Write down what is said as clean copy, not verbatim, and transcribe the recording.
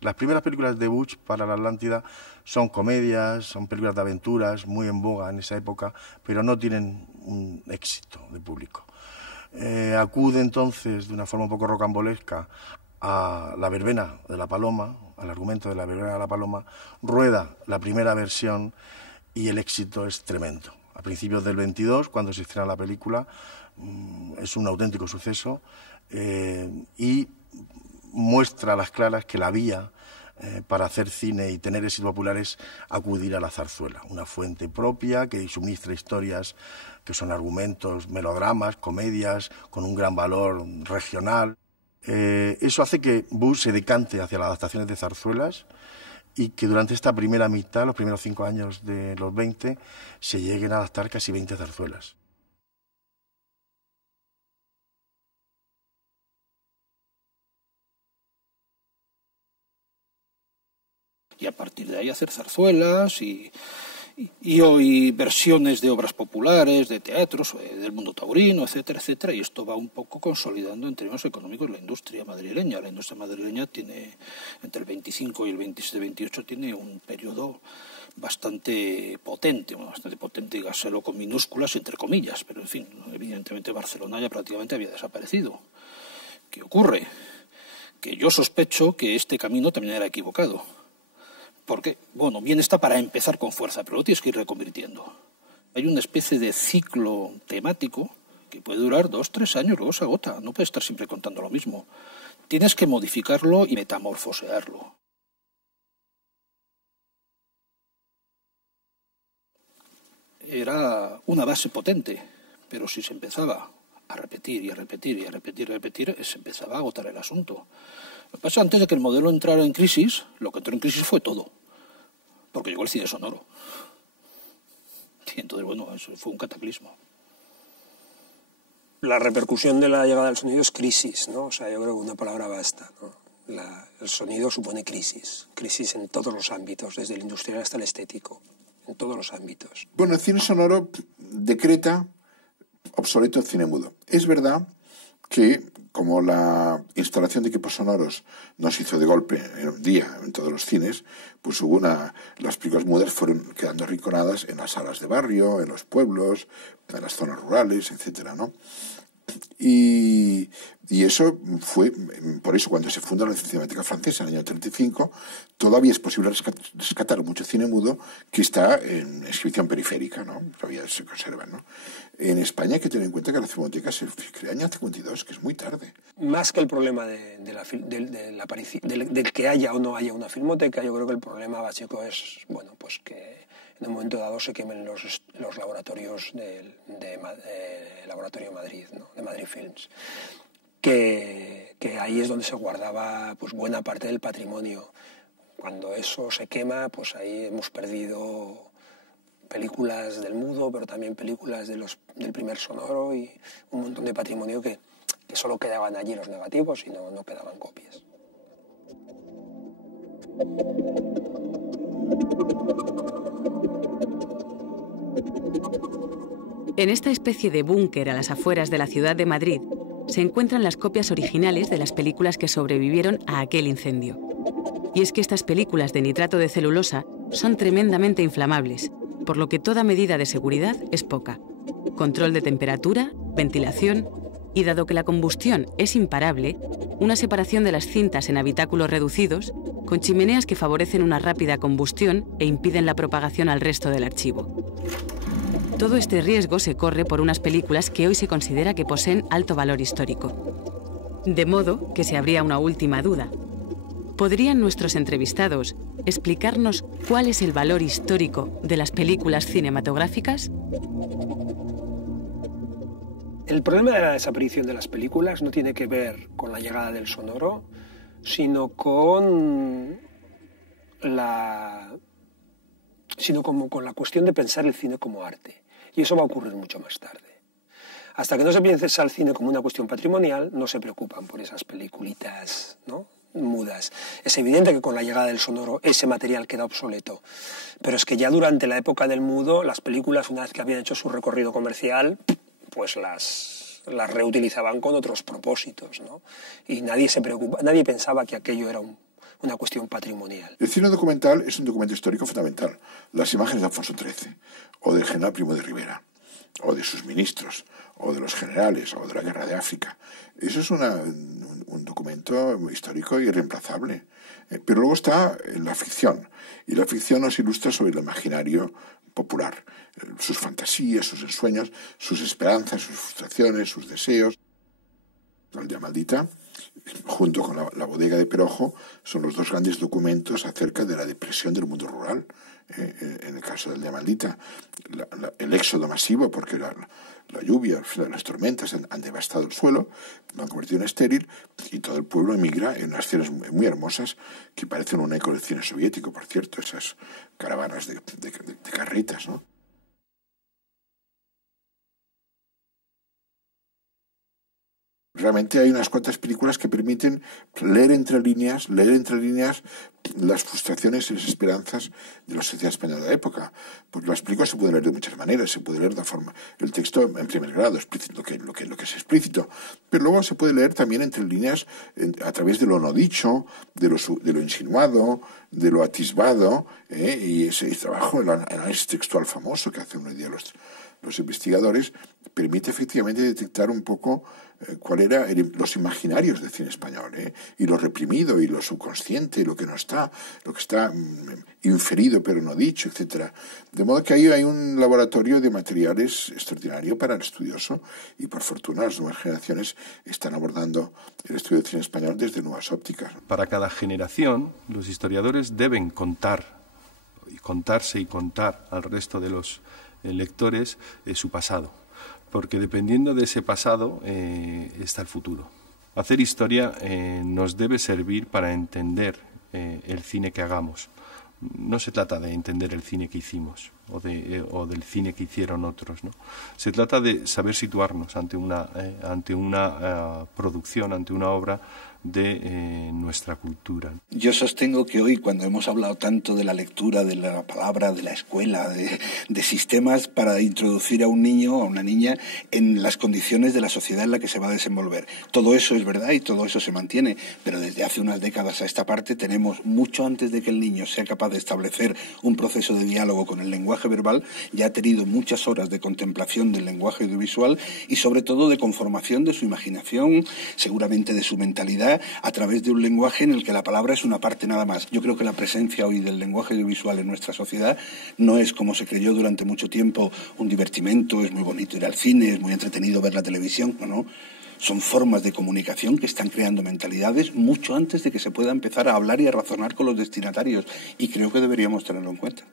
Las primeras películas de Butch para la Atlántida son comedias, son películas de aventuras, muy en boga en esa época, pero no tienen un éxito de público. Acude entonces de una forma un poco rocambolesca a La verbena de la paloma, al argumento de La verbena de la paloma, rueda la primera versión y el éxito es tremendo. A principios del 22, cuando se estrena la película, es un auténtico suceso y muestra a las claras que la vía para hacer cine y tener éxitos populares acudir a la zarzuela, una fuente propia que suministra historias que son argumentos, melodramas, comedias con un gran valor regional. Eso hace que Butch se decante hacia las adaptaciones de zarzuelas y que durante esta primera mitad, los primeros 5 años de los 20, se lleguen a adaptar casi 20 zarzuelas. Y a partir de ahí hacer zarzuelas y hoy versiones de obras populares, de teatros, del mundo taurino, etcétera, etcétera. Y esto va un poco consolidando en términos económicos la industria madrileña. La industria madrileña tiene, entre el 25 y el 27-28, tiene un periodo bastante potente, dígaselo con minúsculas, entre comillas, pero en fin, evidentemente Barcelona ya prácticamente había desaparecido. ¿Qué ocurre? Que yo sospecho que este camino también era equivocado. Porque, bueno, bien está para empezar con fuerza, pero lo tienes que ir reconvirtiendo. Hay una especie de ciclo temático que puede durar 2, 3 años, luego se agota. No puedes estar siempre contando lo mismo. Tienes que modificarlo y metamorfosearlo. Era una base potente, pero si se empezaba a repetir y a repetir y a repetir y a repetir, se empezaba a agotar el asunto. Lo que pasa, antes de que el modelo entrara en crisis, lo que entró en crisis fue todo, porque llegó el cine sonoro. Y entonces, bueno, eso fue un cataclismo. La repercusión de la llegada del sonido es crisis, ¿no? O sea, yo creo que una palabra basta, ¿no? El sonido supone crisis en todos los ámbitos, desde el industrial hasta el estético, en todos los ámbitos. Bueno, el cine sonoro decreta obsoleto el cine mudo. Es verdad que, como la instalación de equipos sonoros no se hizo de golpe en un día en todos los cines, pues las películas mudas fueron quedando arrinconadas en las salas de barrio, en los pueblos, en las zonas rurales, etcétera, ¿no? Y eso fue, por eso cuando se funda la Cinemateca Francesa en el año 35, todavía es posible rescatar mucho cine mudo que está en exhibición periférica, ¿no? Todavía se conserva, ¿no? En España hay que tener en cuenta que la Cinemateca se crea en el año 52, que es muy tarde. Más que el problema del que haya o no haya una filmoteca, yo creo que el problema básico es, bueno, pues que en un momento dado se quemen los laboratorios de Laboratorio Madrid, ¿no? De Madrid Films, que ahí es donde se guardaba pues buena parte del patrimonio. Cuando eso se quema, pues ahí hemos perdido películas del mudo, pero también películas del primer sonoro y un montón de patrimonio que solo quedaban allí los negativos y no quedaban copias. En esta especie de búnker a las afueras de la ciudad de Madrid se encuentran las copias originales de las películas que sobrevivieron a aquel incendio. Y es que estas películas de nitrato de celulosa son tremendamente inflamables, por lo que toda medida de seguridad es poca. Control de temperatura, ventilación y, dado que la combustión es imparable, una separación de las cintas en habitáculos reducidos, con chimeneas que favorecen una rápida combustión e impiden la propagación al resto del archivo. Todo este riesgo se corre por unas películas que hoy se considera que poseen alto valor histórico. De modo que se abría una última duda. ¿Podrían nuestros entrevistados explicarnos cuál es el valor histórico de las películas cinematográficas? El problema de la desaparición de las películas no tiene que ver con la llegada del sonoro, sino con la cuestión de pensar el cine como arte. Y eso va a ocurrir mucho más tarde. Hasta que no se piense al cine como una cuestión patrimonial, no se preocupan por esas peliculitas, ¿no?, mudas. Es evidente que con la llegada del sonoro ese material queda obsoleto, pero es que ya durante la época del mudo, las películas, una vez que habían hecho su recorrido comercial, pues las reutilizaban con otros propósitos, ¿no? Y nadie pensaba que aquello era una cuestión patrimonial. El cine documental es un documento histórico fundamental. Las imágenes de Alfonso XIII, o del general Primo de Rivera, o de sus ministros, o de los generales, o de la Guerra de África. Eso es un documento histórico irreemplazable. Pero luego está la ficción, y la ficción nos ilustra sobre el imaginario popular, sus fantasías, sus ensueños, sus esperanzas, sus frustraciones, sus deseos. La Aldea Maldita, junto con la bodega de Perojo, son los dos grandes documentos acerca de la depresión del mundo rural. En el caso de la Aldea Maldita, el éxodo masivo, porque la lluvia, las tormentas han devastado el suelo, lo han convertido en estéril, y todo el pueblo emigra en unas escenas muy hermosas que parecen un eco del cine soviético, por cierto, esas caravanas de carretas, ¿no? Realmente hay unas cuantas películas que permiten leer entre líneas las frustraciones y las esperanzas de la sociedad española de la época. Porque las películas se pueden leer de muchas maneras, se puede leer de forma el texto en primer grado, explícito, lo que es explícito, pero luego se puede leer también entre líneas a través de lo no dicho, de lo insinuado, de lo atisbado, y ese trabajo, el análisis textual famoso que hacen hoy día los investigadores, permite efectivamente detectar un poco cuál era los imaginarios del cine español, y lo reprimido y lo subconsciente, lo que está inferido pero no dicho, etcétera. De modo que ahí hay un laboratorio de materiales extraordinario para el estudioso, y por fortuna las nuevas generaciones están abordando el estudio del cine español desde nuevas ópticas. Para cada generación, los historiadores deben contarse y contar al resto de los lectores su pasado, porque dependiendo de ese pasado está el futuro. Hacer historia nos debe servir para entender el cine que hagamos. No se trata de entender el cine que hicimos o del cine que hicieron otros, ¿no? Se trata de saber situarnos ante una producción, ante una obra de nuestra cultura. Yo sostengo que hoy, cuando hemos hablado tanto de la lectura, de la palabra, de la escuela, de sistemas para introducir a un niño o a una niña en las condiciones de la sociedad en la que se va a desenvolver, todo eso es verdad y todo eso se mantiene, pero desde hace unas décadas a esta parte tenemos, mucho antes de que el niño sea capaz de establecer un proceso de diálogo con el lenguaje verbal, ya ha tenido muchas horas de contemplación del lenguaje audiovisual y sobre todo de conformación de su imaginación, seguramente de su mentalidad, a través de un lenguaje en el que la palabra es una parte nada más. Yo creo que la presencia hoy del lenguaje audiovisual en nuestra sociedad no es, como se creyó durante mucho tiempo, un divertimento, es muy bonito ir al cine, es muy entretenido ver la televisión, no. Son formas de comunicación que están creando mentalidades mucho antes de que se pueda empezar a hablar y a razonar con los destinatarios, y creo que deberíamos tenerlo en cuenta.